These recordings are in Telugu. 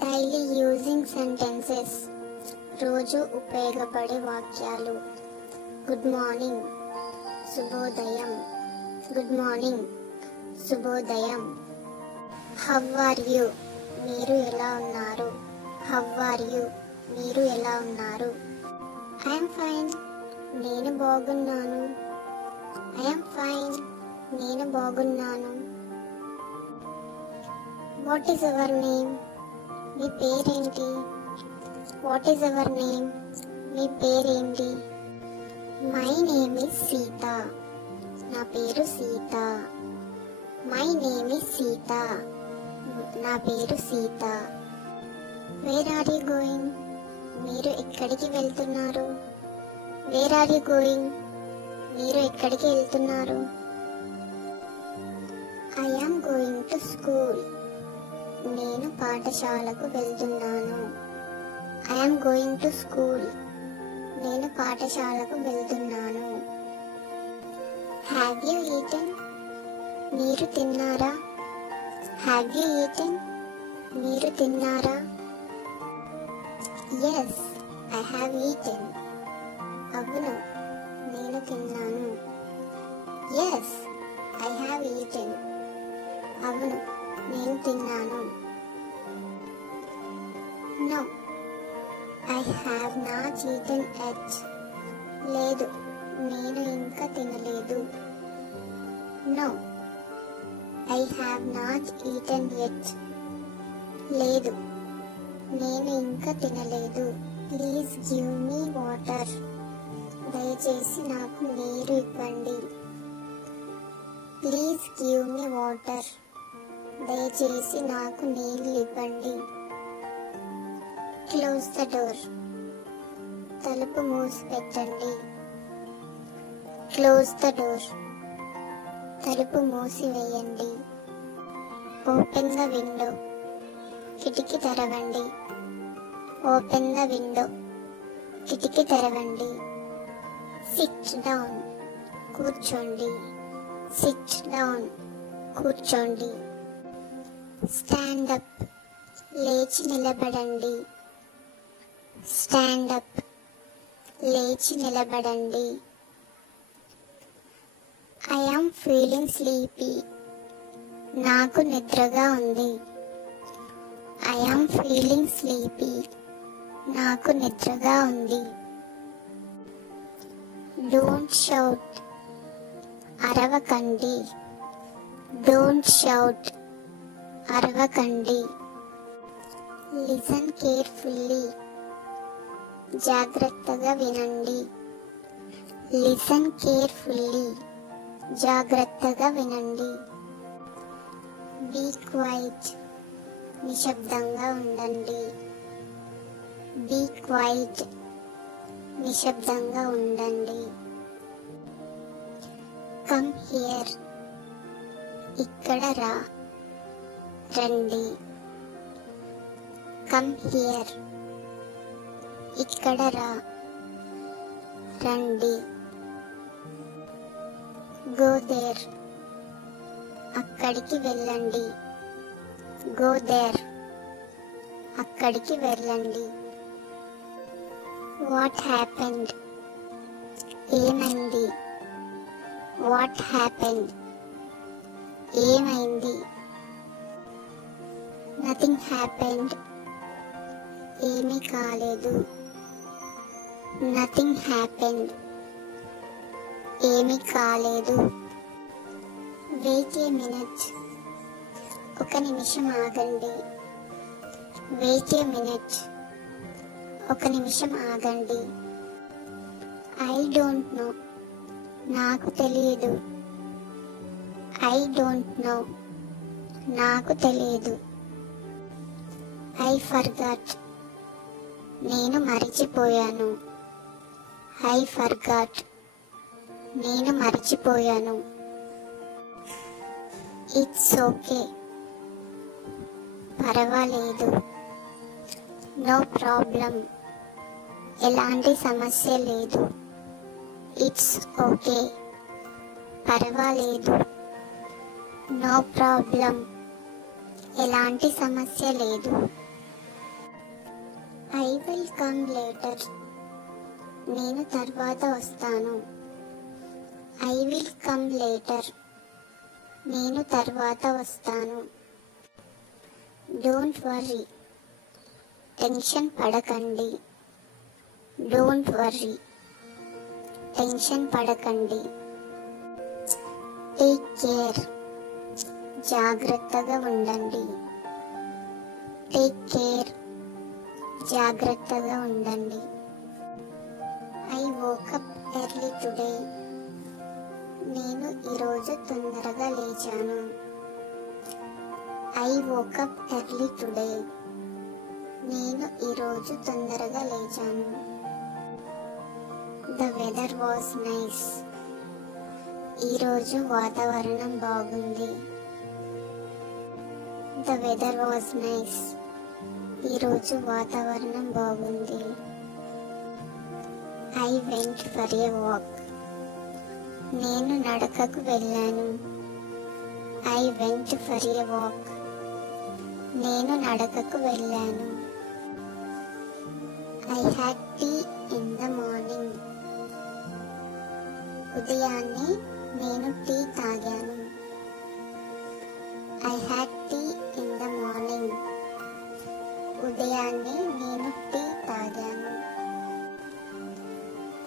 డైలీ యూజింగ్ సెంటెన్సెస్, రోజు ఉపయోగపడే వాక్యాలు. గుడ్ మార్నింగ్, శుభోదయం. గుడ్ మార్నింగ్, శుభోదయం. హౌ ఆర్ యు, మీరు ఎలా ఉన్నారు? హౌ ఆర్ యు, మీరు ఎలా ఉన్నారు? ఐఎమ్ ఫైన్, నేను బాగున్నాను. ఐఎమ్ ఫైన్, నేను బాగున్నాను. వాట్ ఈస్ అవర్ నేమ్, మీ పేరేంటి? వాట్ ఈస్ అవర్ నేమ్, మీ పేరేంటి? మై నేమ్ ఇస్ సీత, నా పేరు Sita. My name is Sita, నా పేరు Sita. Where are you going, మీరు ఎక్కడికి వెళ్తున్నారు? వేర్ ఆర్ యు గోయింగ్, మీరు ఎక్కడికి వెళ్తున్నారు? I am going to school, నేను పాఠశాలకు వెళ్తున్నాను. I am going to school, నేను పాఠశాలకు వెళ్తున్నాను. హ్యావ్ యూ ఈటెన్, మీరు తిన్నారా? హ్యావ్ యూ ఈటెన్, మీరు తిన్నారా? ఎస్, ఐ హ్యావ్ ఈటెన్, అవును, నేను తిన్నాను. ఎస్, ఐ హ్యావ్ ఈటెన్, అవును, నేను తిన్నాను. No, I have not eaten yet, లేదు, నేను ఇంకా తినలేదు. No, I have not eaten yet, లేదు, నేను ఇంకా తినలేదు. ప్లీజ్ గివ్ మీ వాటర్, దయచేసి నాకు నీరు ఇవ్వండి. ప్లీజ్ గివ్ మీ వాటర్, దయచేసి నాకు నీళ్ళు ఇవ్వండి. క్లోజ్ ద డోర్, తలుపు మూసి పెట్టండి. క్లోజ్ ద డోర్, తలుపు మూసివేయండి. ఓపెన్ ద విండో, కిటికీ తెరవండి. ఓపెన్ ద విండో, కిటికీ తెరవండి. సిట్ డౌన్, కూర్చోండి. సిట్ డౌన్, కూర్చోండి. స్టాండ్ అప్, లేచి నిలబడండి. స్టాండ్ అప్, లేచి నిలబడండి. ఐ యామ్ ఫీలింగ్ స్లీపీ, నాకు నిద్రగా ఉంది. ఐ యామ్ ఫీలింగ్ స్లీపీ, నాకు నిద్రగా ఉంది. డోంట్ షౌట్, అరవకండి. డోంట్ షౌట్, అరవకండి. లిసన్ కేర్ఫుల్లీ, జాగ్రత్తగా వినండి. లిసన్ కేర్ఫుల్లీ, జాగ్రత్తగా వినండి. బీ క్వైట్, నిశ్శబ్దంగా ఉండండి. బీ క్వైట్, నిశ్శబ్దంగా ఉండండి. కమ్ హియర్, ఇక్కడ రా, రండి. కమ్ హియర్, ఇక్కడ రా, రండి. గో దేర్, అక్కడికి వెళ్ళండి. గో దేర్, అక్కడికి వెళ్ళండి. వాట్ హ్యాపెండ్, ఏమైంది? వాట్ హ్యాపెండ్, ఏమైంది? నథింగ్ హ్యాపెండ్, ఏమీ కాలేదు. నథింగ్ హ్యాపెండ్, ఏమీ కాలేదు. వెయిట్ ఏ మినిట్, ఒక నిమిషం ఆగండి. వెయిట్ ఏ మినిట్, ఒక నిమిషం ఆగండి. ఐ డోంట్ నో, నాకు తెలియదు. ఐ డోంట్ నో, నాకు తెలియదు. ఐ ఫర్గాట్, నేను మరిచిపోయాను. ఐ ఫర్గాట్, నేను మరిచిపోయాను. ఇట్స్ ఓకే, పర్వాలేదు. నో ప్రాబ్లం, ఎలాంటి సమస్య లేదు. ఇట్స్ ఓకే, పర్వాలేదు. నో ప్రాబ్లం, ఎలాంటి సమస్య లేదు. I will come later. నేను తర్వాత వస్తాను. I will come later. నేను తర్వాత వస్తాను. Don't worry. టెన్షన్ పడకండి. Don't worry. టెన్షన్ పడకండి. Take care. జాగ్రత్తగా ఉండండి. Take care. జాగ్రత్తగా ఉండండి. I woke up early today. నేను ఈరోజు తొందరగా లేచాను. I woke up early today. నేను ఈరోజు తొందరగా లేచాను. The weather was nice. ఈరోజు వాతావరణం బాగుంది. The weather was nice. ఈరోజు వాతావరణం బాగుంది. I went for a walk. నేను నడకకు వెళ్ళాను. I went for a walk. నేను నడకకు వెళ్ళాను. I had tea in the morning. ఉదయాన్నే నేను టీ తాగాను. I had tea in the morning. ఉదయాన్నే నేను టీ తాగాను.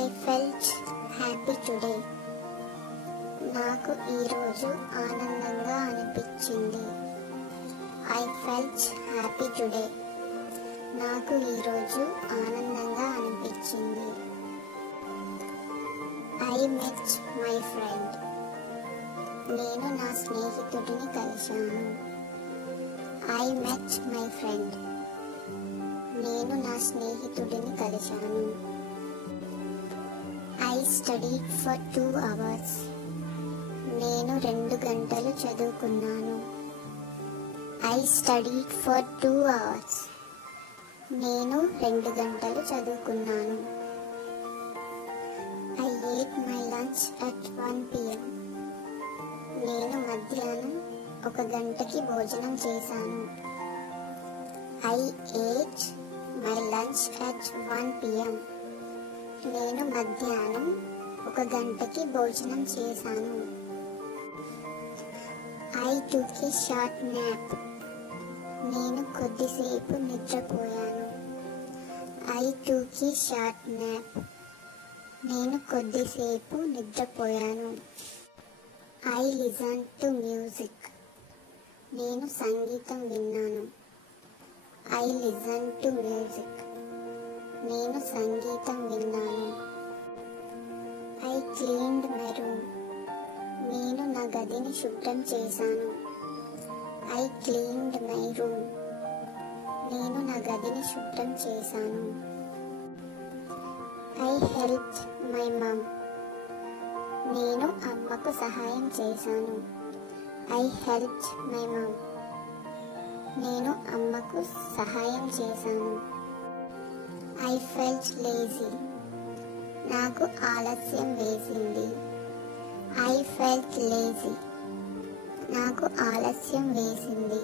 I felt happy today. నాకు ఈరోజు ఆనందంగా అనిపించింది. I felt happy today. నాకు ఈరోజు ఆనందంగా అనిపించింది. I met my friend. నేను నా స్నేహితుడిని కలిశాను. I met my friend. నేను నా స్నేహితుడిని కలిశాను. I studied for 2 hours. నేను 2 గంటలు చదువుకున్నాను. I studied for 2 hours. నేను 2 గంటలు చదువుకున్నాను. I ate my lunch at 1 PM. నేను మధ్యాహ్నం 1 గంటకి భోజనం చేశాను. I ate my lunch at 1 PM. నేను మధ్యాహ్నం 1 గంటకి భోజనం చేశాను. I took a short nap. నేను కొద్దిసేపు నిద్రపోయాను. I took a short nap. నేను కొద్దిసేపు నిద్రపోయాను. I listen to music. నేను సంగీతం విన్నాను. I listen to music. నేను సంగీతం విన్నాను. I cleaned my room. నేను నా గదిని శుభ్రం చేశాను. I cleaned my room. నేను నా గదిని శుభ్రం చేశాను. ఐ హెల్ప్డ్ మై మమ్. నేను అమ్మకు సహాయం చేశాను. ఐ హెల్ప్డ్ మై మమ్. నేను అమ్మకు సహాయం చేశాను. I felt lazy. నాకు ఆలస్యం వేసింది. I felt lazy. నాకు ఆలస్యం వేసింది.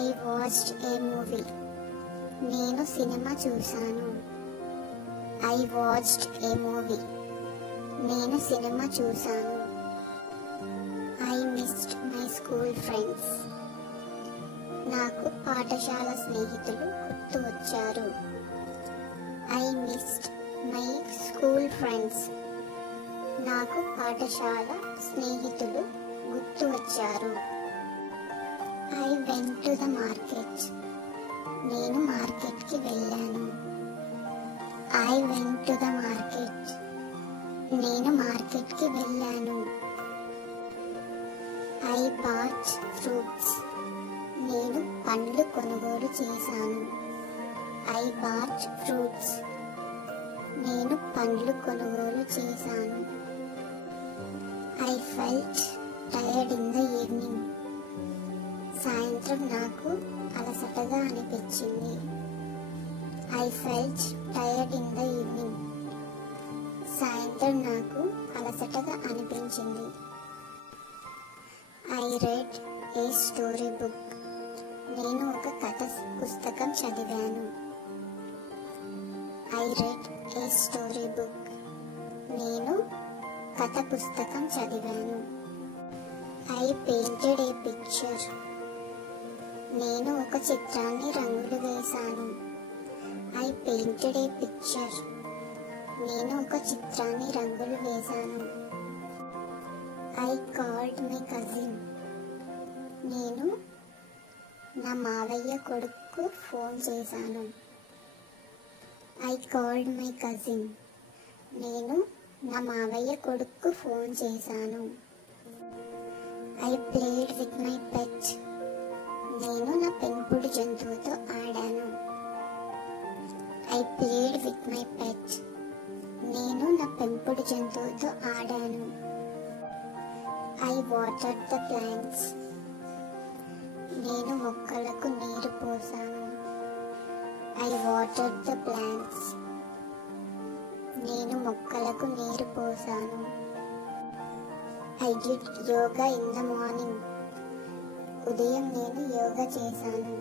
I watched a movie. నేను సినిమా చూశాను. I watched a movie. నేను సినిమా చూశాను. I missed my school friends. నాకు పాఠశాల స్నేహితులు గుర్తు వచ్చారు. I missed my school friends. నాకు పాఠశాల స్నేహితులు గుర్తు వచ్చారు. I went to the market. నేను మార్కెట్కి వెళ్ళాను. I went to the market. నేను మార్కెట్కి వెళ్ళాను. I bought fruits. నేను పండ్లు కొనుగోలు చేశాను. I bought fruits. నేను పండ్లు కొనుగోలు చేశాను. I felt tired in the evening. సాయంత్రం నాకు అలసటగా అనిపించింది. I felt tired in the evening. సాయంత్రం నాకు అలసటగా అనిపించింది. I read A story book. నేను ఒక కథ పుస్తకం చదివాను. I read A story book. నేను కథ పుస్తకం చదివాను. I painted A picture. నేను ఒక చిత్రాన్ని రంగులు వేశాను. I painted A picture. నేను ఒక చిత్రాన్ని రంగులు వేశాను. I called my cousin. నేను నా మావయ్య కొడుకు ఫోన్ చేశాను. I called my cousin. నేను నా మావయ్య కొడుకు ఫోన్ చేశాను. ఐ ప్లేడ్ విత్ మై పెట్. నేను నా పెంపుడు జంతువుతో ఆడాను. ఐ ప్లేడ్ విత్ మై పెట్. నేను నా పెంపుడు జంతువుతో ఆడాను. I watered the plants. నేను మొక్కలకు నీరు పోసాను. I watered the plants. నేను మొక్కలకు నీరు పోసాను. I did yoga in the morning. ఉదయం నేను యోగా చేశాను.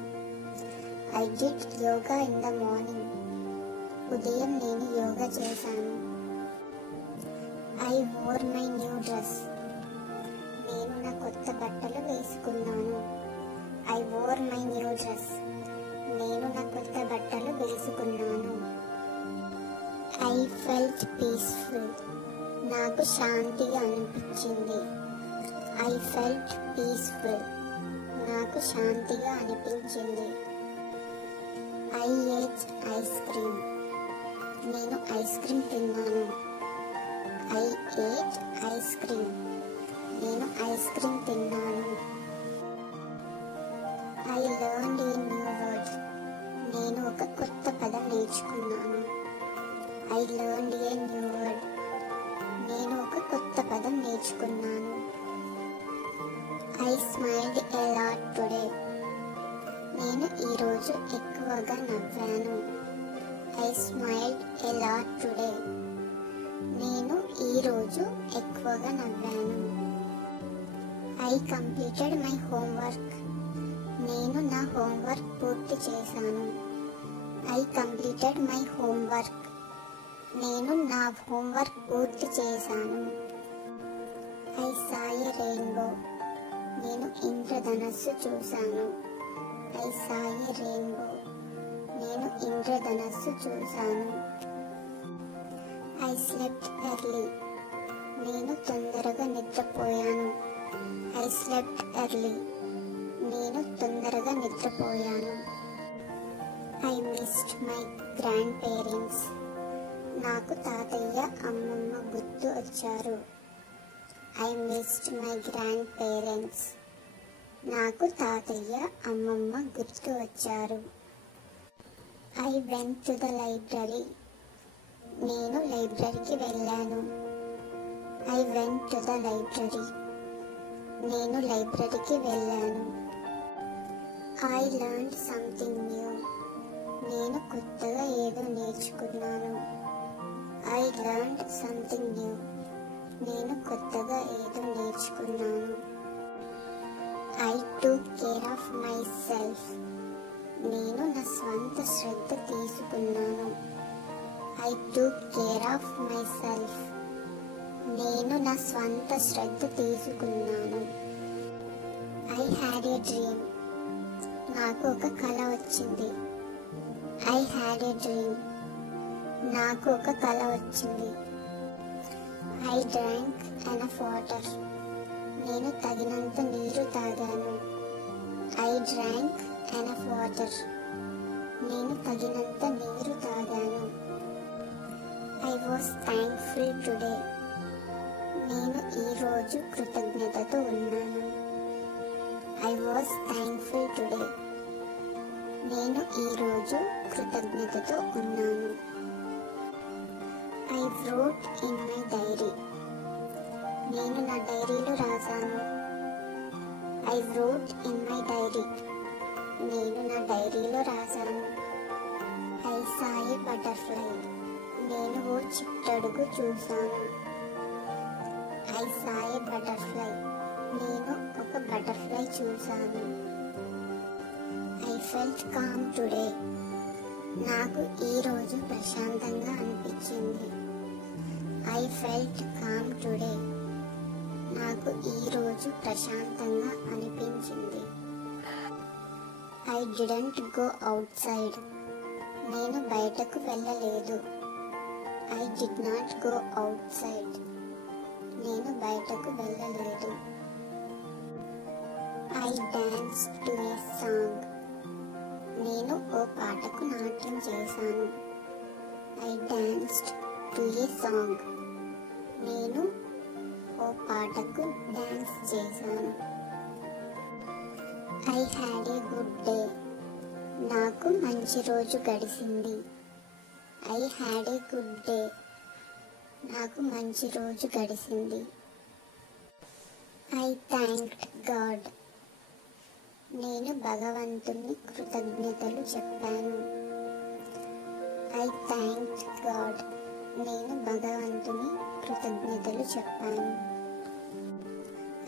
I did yoga in the morning. ఉదయం నేను యోగా చేశాను. I wore my new dress. నేను నా కొత్త బట్టలు వేసుకున్నాను. I wore my new dress. నేను నా కొత్త బట్టలు వేసుకున్నాను. I felt peaceful. నాకు శాంతిగా అనిపించింది. I felt peaceful. నాకు శాంతిగా అనిపించింది. I ate ice cream. నేను ఐస్ క్రీమ్ తిన్నాను. I ate ice cream. నేను ఐస్ క్రీమ్ తిన్నాను. I learned a new word. నేను ఒక కొత్త పదం నేర్చుకున్నాను. I learned a new word. నేను ఒక కొత్త పదం నేర్చుకున్నాను. I smiled a lot today. నేను ఈరోజు ఎక్కువగా నవ్వాను. I smiled a lot today. నేను ఈరోజు ఎక్కువగా నవ్వాను. I completed my homework. నేను నా హోంవర్క్ పూర్తి చేశాను. I completed my homework. నేను నా హోంవర్క్ పూర్తి చేశాను. I saw a rainbow. నేను ఇంద్రధనస్సు చూశాను. I saw a rainbow. నేను ఇంద్రధనస్సు చూశాను. I slept early. నేను తొందరగా నిద్రపోయాను. I slept early. నేను తొందరగా నిద్రపోయాను. I missed my grandparents. నాకు తాతయ్య అమ్మమ్మ గుర్తు వచ్చారు. I missed my grandparents. నాకు తాతయ్య అమ్మమ్మ గుర్తు వచ్చారు. I went to the library. నేను లైబ్రరీకి వెళ్ళాను. I went to the library. నేను లైబ్రరీకి వెళ్ళాను. I learned something new. నేను కొత్తగా ఏదో నేర్చుకున్నాను. I learned something new. నేను కొత్తగా ఏదో నేర్చుకున్నాను. I took care of my self. నేను నా స్వంత శ్రద్ధ తీసుకున్నాను. I took care of my self. నేను నా స్వంత శ్రద్ధ తీసుకున్నాను. I had a dream. నాకు ఒక కల వచ్చింది. I had a dream. నాకు ఒక కల వచ్చింది. I drank enough water. నేను తగినంత నీరు తాగాను. I drank enough water. నేను తగినంత నీరు తాగాను. I was thankful today. నేను ఈరోజు కృతజ్ఞతతో ఉన్నాను. I was thankful today. నేను ఈరోజు కృతజ్ఞతతో ఉన్నాను. I wrote in my diary. నేను నా డైరీలో రాశాను. I wrote in my diary. నేను నా డైరీలో రాశాను. I saw a butterfly. నేను ఓ చిట్టడుగు చూశాను. I saw a butterfly. నేను ఒక బటర్ఫ్లై చూశాను. I felt calm today. నాకు ఈరోజు ప్రశాంతంగా అనిపించింది. I felt calm today. నాకు ఈరోజు ప్రశాంతంగా అనిపించింది. I didn't go out side. నేను బయటకు వెళ్ళలేదు. I did not go out side. నేను బయటకు వెళ్ళలేదు. I dance to A song. నేను ఓ పాటకు నాట్యం చేశాను. I danced to A song. నేను ఓ పాటకు డాన్స్ చేశాను. I had a good day. నాకు మంచి రోజు గడిచింది. I had a good day. నాకు మంచి రోజు గడిచింది. I thanked God. నేను భగవంతుని కృతజ్ఞతలు చెప్పాను. I thanked God. నేను భగవంతుని కృతజ్ఞతలు చెప్పాను.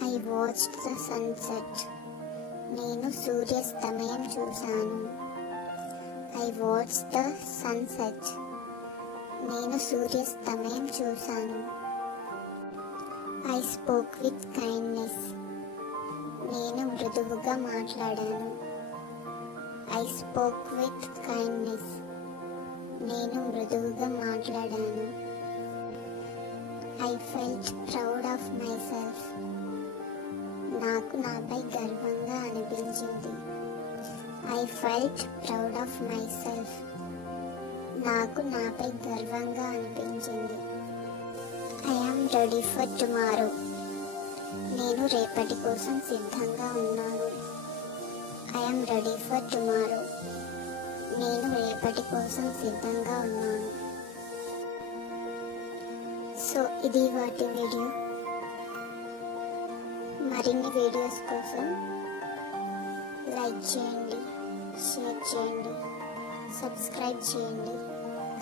I watched the sunset. నేను సూర్యాస్తమయం చూశాను. I watched the sunset. నేను సూర్యాస్తమయం చూశాను. I spoke with kindness. నేను మృదువుగా మాట్లాడాను. I spoke with kindness. నేను మృదువుగా మాట్లాడాను. I felt proud of my self. నాకు నాపై గర్వంగా అనిపించింది. I felt proud of my self. నాకు నాపై గర్వంగా అనిపించింది. I am ready for tomorrow. నేను రేపటి కోసం సిద్ధంగా ఉన్నాను. I am ready for tomorrow. నేను రేపటి కోసం సిద్ధంగా ఉన్నాను. సో ఇది వాటి వీడియో. మరిన్ని వీడియోస్ కోసం లైక్ చేయండి, షేర్ చేయండి, సబ్స్క్రైబ్ చేయండి,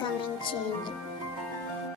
కామెంట్ చేయండి.